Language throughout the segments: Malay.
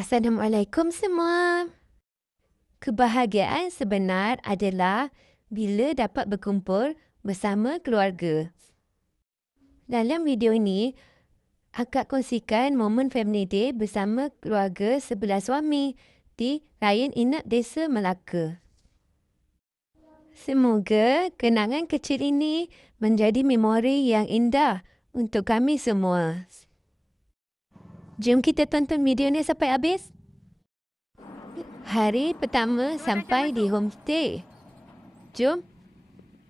Assalamualaikum semua. Kebahagiaan sebenar adalah bila dapat berkumpul bersama keluarga. Dalam video ini, akak kongsikan momen Family Day bersama keluarga sebelah suami di Rayaan Inap Desa Melaka. Semoga kenangan kecil ini menjadi memori yang indah untuk kami semua. Jom kita tonton video ni sampai habis. Hari pertama sampai di homestay. Jom,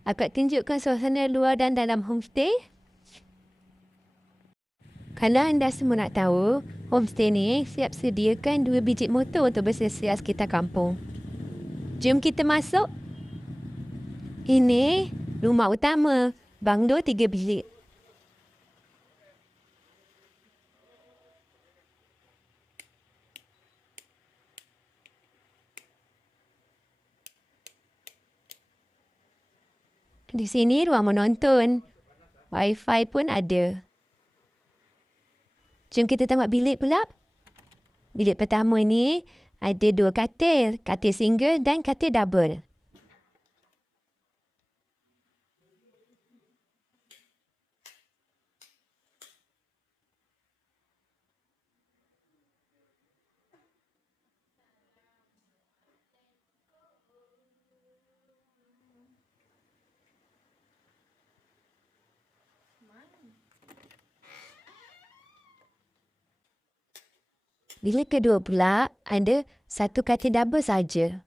akak tunjukkan suasana luar dan dalam homestay. Kalau anda semua nak tahu, homestay ni siap sediakan 2 biji motor untuk bersesiar sekitar kampung. Jom kita masuk. Ini rumah utama, banglo 3 bilik. Di sini ruang menonton. Wi-Fi pun ada. Jom kita tengok bilik pula. Bilik pertama ni ada 2 katil. Katil single dan katil double. Bilik kedua pula ada 1 katil double saja.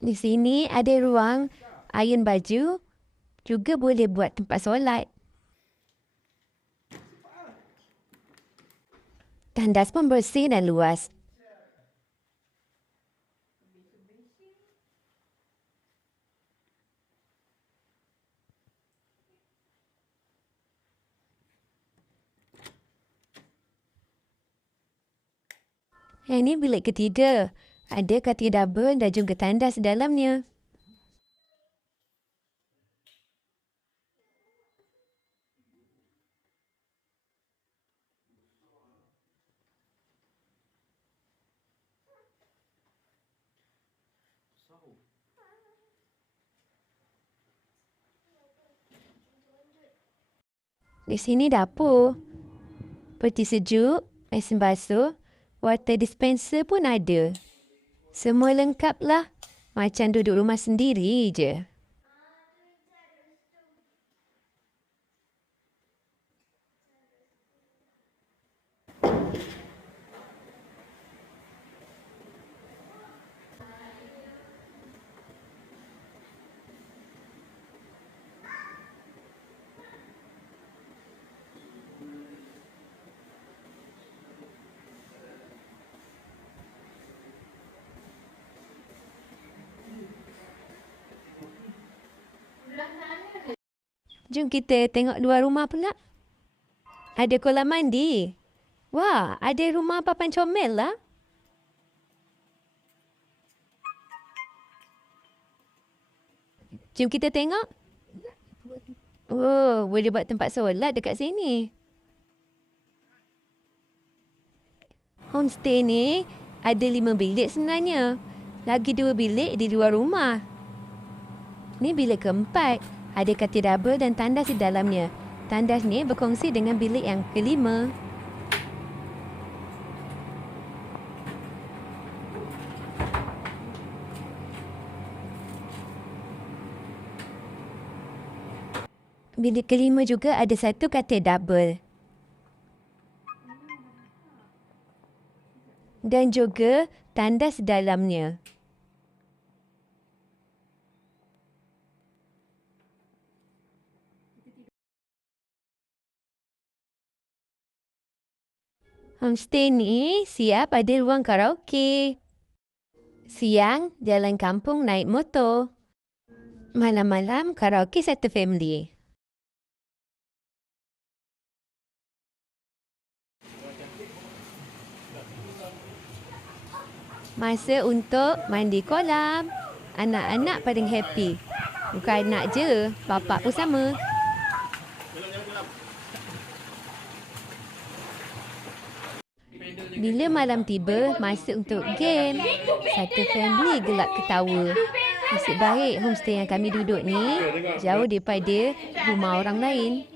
Di sini ada ruang iron baju. Juga boleh buat tempat solat. Tandas pun bersih dan luas. Ini bilik ketiga. Ada katil double dan juga tandas di dalamnya. Di sini dapur. Peti sejuk, mesin basuh, water dispenser pun ada. Semua lengkap lah. Macam duduk rumah sendiri je. Jom kita tengok luar rumah pula. Ada kolam mandi. Wah, ada rumah papan comel lah. Jom kita tengok. Oh, boleh buat tempat solat dekat sini. Homestay ni ada 5 bilik sebenarnya. Lagi 2 bilik di luar rumah. Ni bilik keempat. Ada katil double dan tandas di dalamnya. Tandas ni berkongsi dengan bilik yang kelima. Bilik kelima juga ada 1 katil double. dan juga tandas dalamnya. Homestay ni siap ada ruang karaoke. Siang, jalan kampung naik motor. Malam-malam, karaoke satu family. Masa untuk mandi kolam. Anak-anak paling happy. Bukan anak je, bapa pun sama. Bila malam tiba, masa untuk game. Satu family gelak ketawa. Nasib baik homestay yang kami duduk ni jauh daripada rumah orang lain.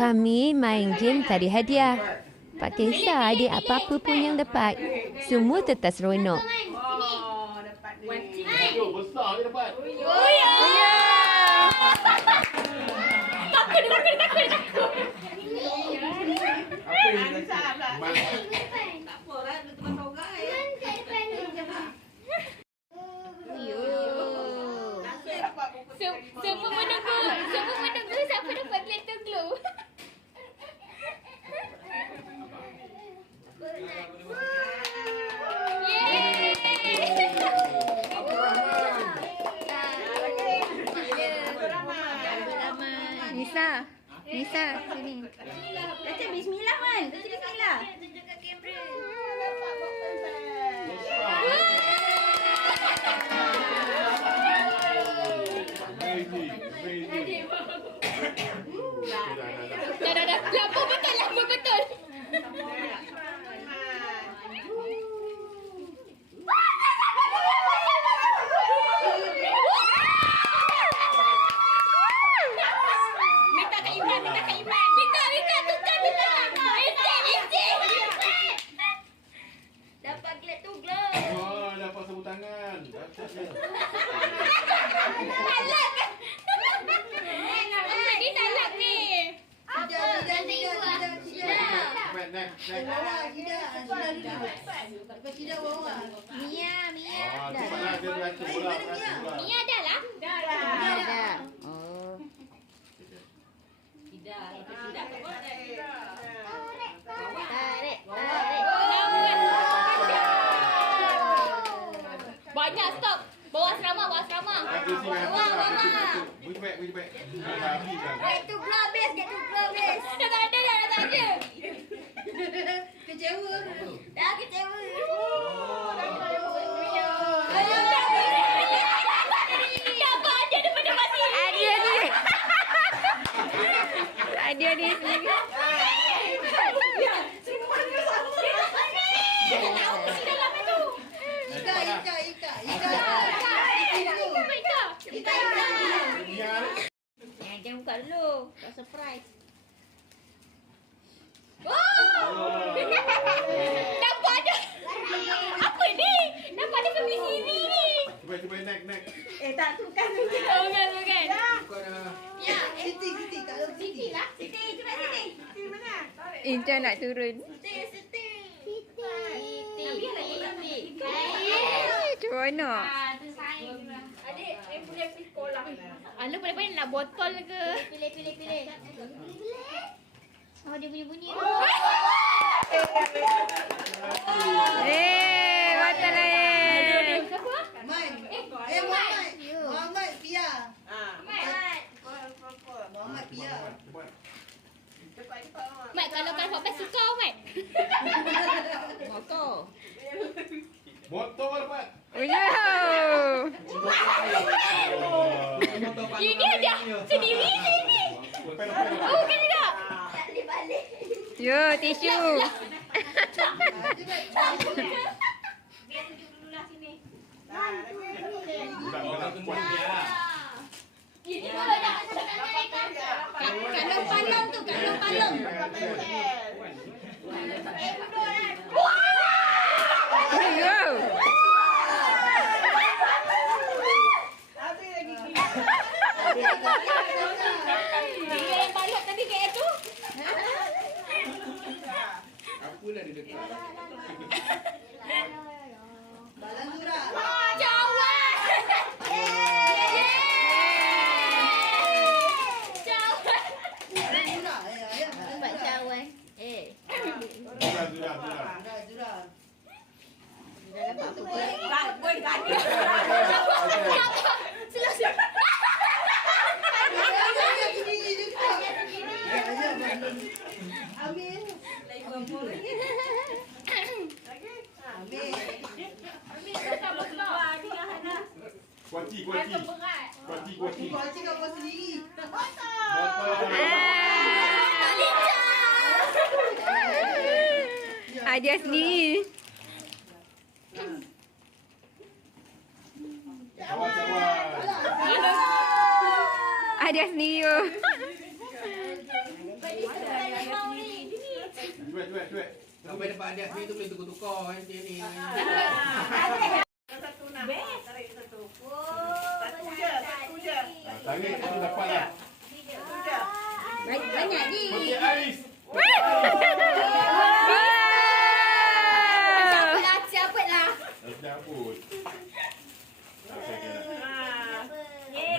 Kami main game tarik hadiah. Tak kisah adik apa-apa pun yang dapat. Semua tetap seronok. Besar dia dapat. Takut. Semua menunggu siapa dapat glitter glue. Nisa, sini. Baca bismillah, Man. Baca bismillah. Dah. Lampu betul. Minta Kak Imran. Tukar. Dapat glad tu glad. Oh, dapat sabut tangan. Dapatnya. Salah kan? Ni salah ni. Tidak. Mia. Cepatlah dia baca bola. Mia dah lah. Dah. Oh. Tarik. Banyak stop. Bawa asrama. Bunyi baik. Habis kan. Get to glow base. Dah tak ada. Kecewa. Dapat aja daripada masih. Ada di sini. Dia tahu mesti dalam itu. Ika. Jangan buka dulu. Tak surprise. Dapat ada. Apa ni? Dapat ada family sini ni. Cuba naik. Tak suka. Bukan. Ya, Siti. Siti lah. Siti, cuba Siti. Mana? Inca nak turun. Siti. Macam mana? Adik, boleh pergi sekolah. Alu boleh nak botol ke? Pilih. Oh, dia bunyi-bunyi. Batal lah. Muhammad Pia. Muhammad Pia. Mat, kalau sampai suka Mat. Motor. Botol dapat. Ini ada sendiri ni. Oh, kan tidak? Yo, tisu. Ini kalau dah kalau palong tu, kalau palong. Dia yang balok tadi kayak tu. Ambil. Kuaci, kuaci. Kuaci, kuaci. Kau cakap kau sendiri. Botol. Hadiah sendiri. Awas, awas. Hadiah sendiri. Oh. Cuek, cuek, cuek. Sampai dapat hadiah sini tu boleh tukar-tukar nanti ni. Tarik, aku dapat lah. Banyak je. Peti ais. Siapa lah? Dah cabut.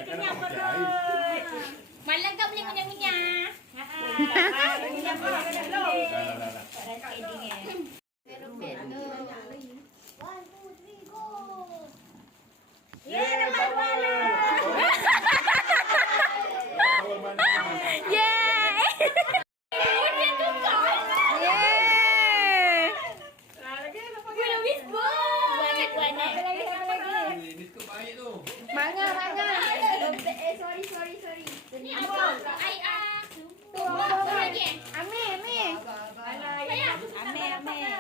Kenyang perut. Malam kau boleh ngunyah-ngunyah. Dah. Yeah. Yeah. Ni cukup baik tu. Manga. Sorry. Ni apa? Apa lagi? Amir.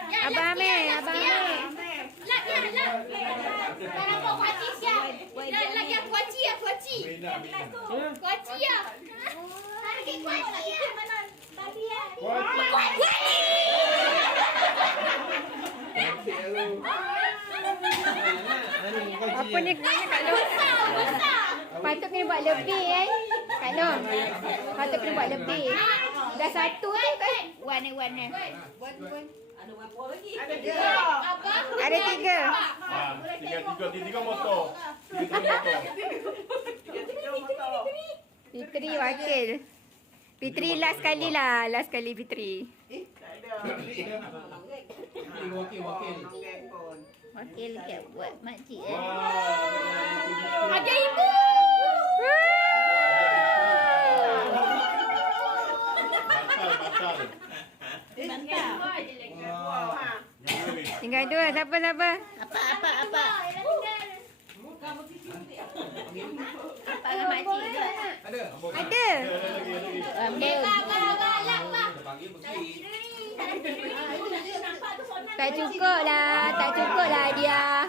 Ya, Abang Amir. Lak. Tak nampak kuaci siap. Lak yang kuaci. Bina. Kuaci ya. Tarik kuaci ya. Tadi ya. Kuaci. Apa ni kena Kak Long? Besar. Patut kena buat lebih Kak Long. Patut kena buat lebih. Dah satu tu kan? Warna. Abang. Ada 3. Tiga motor. Fitri wakil. Fitri last kali Fitri. Wakil. Wakil kat buat makcik Ada ibu. Batal. Tinggal 2. Siapa? Apa? Apa dengan makcik tu? Ada. Ada. Ambil. Abang. Panggil pergi. Tak cukup lah dia.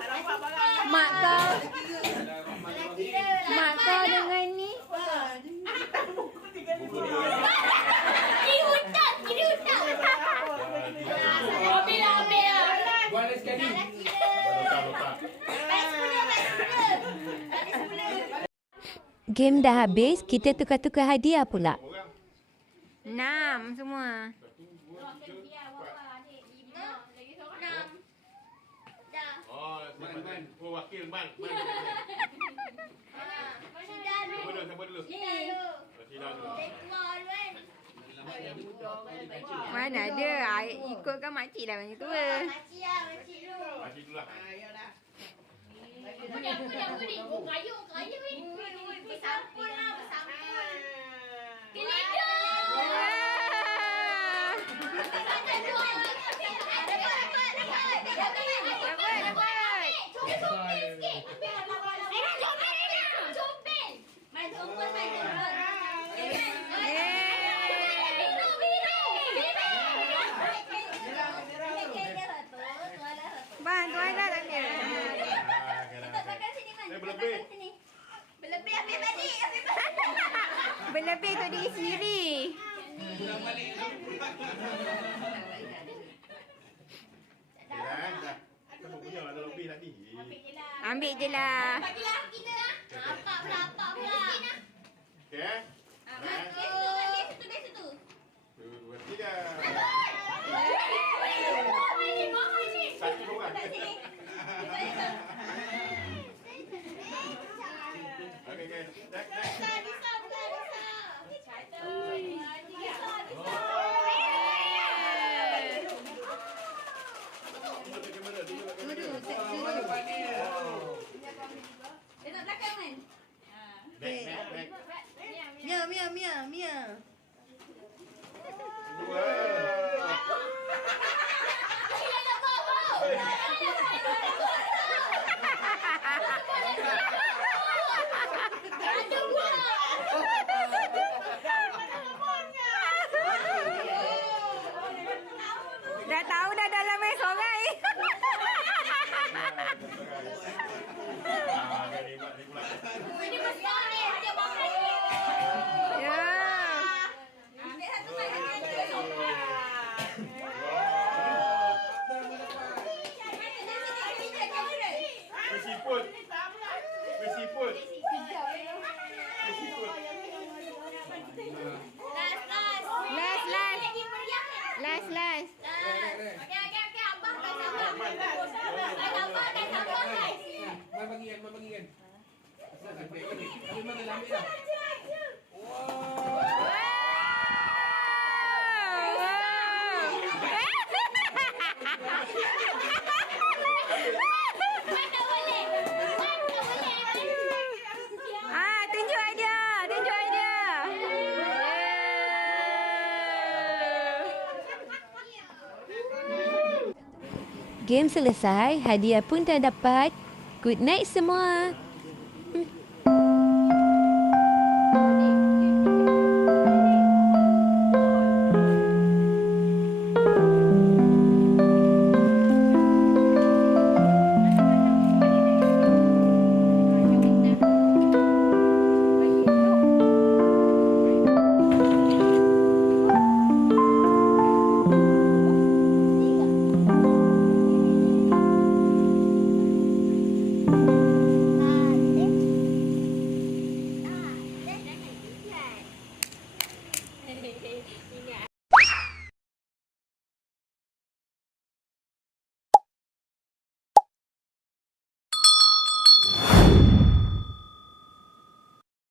Mak kau dengan ni. Kiri hutang. Ambil lah. Buat lagi sekali. Game dah habis, kita tukar-tukar hadiah pula. 6 semua. Oh, wakil man. Siapa dulu? Mana ada? Ikutkan makcik lah macam tu. Makcik dulu lah. Kayu ni. Bersampun lah. Tuan dah tak dia. Berlebih tu diri sendiri. Kamu punya ada lebih tadi. Ambil je lah. Bagilah kita. Apa pula. Okey. Situ. 2, 3. Mahal ni. Satu orang. Okey. Next. Dah tahu dah dalam main sorai. Ini besar ni, ada makan ni. Ya. Ambil satu main lagi. Bersiput. Bersiput. Last, last. Last, last. Lagi meriah. Last, last. Okey, abang dah sabar. Dah sabar, guys. Mai bagian, mai bagian. Asal sampai ni. Tapi mana dah ambil dah. Mana boleh? Mana boleh? Ah, tunjuk idea. Tunjuk idea. Game selesai, hadiah pun dah dapat. Good night semua.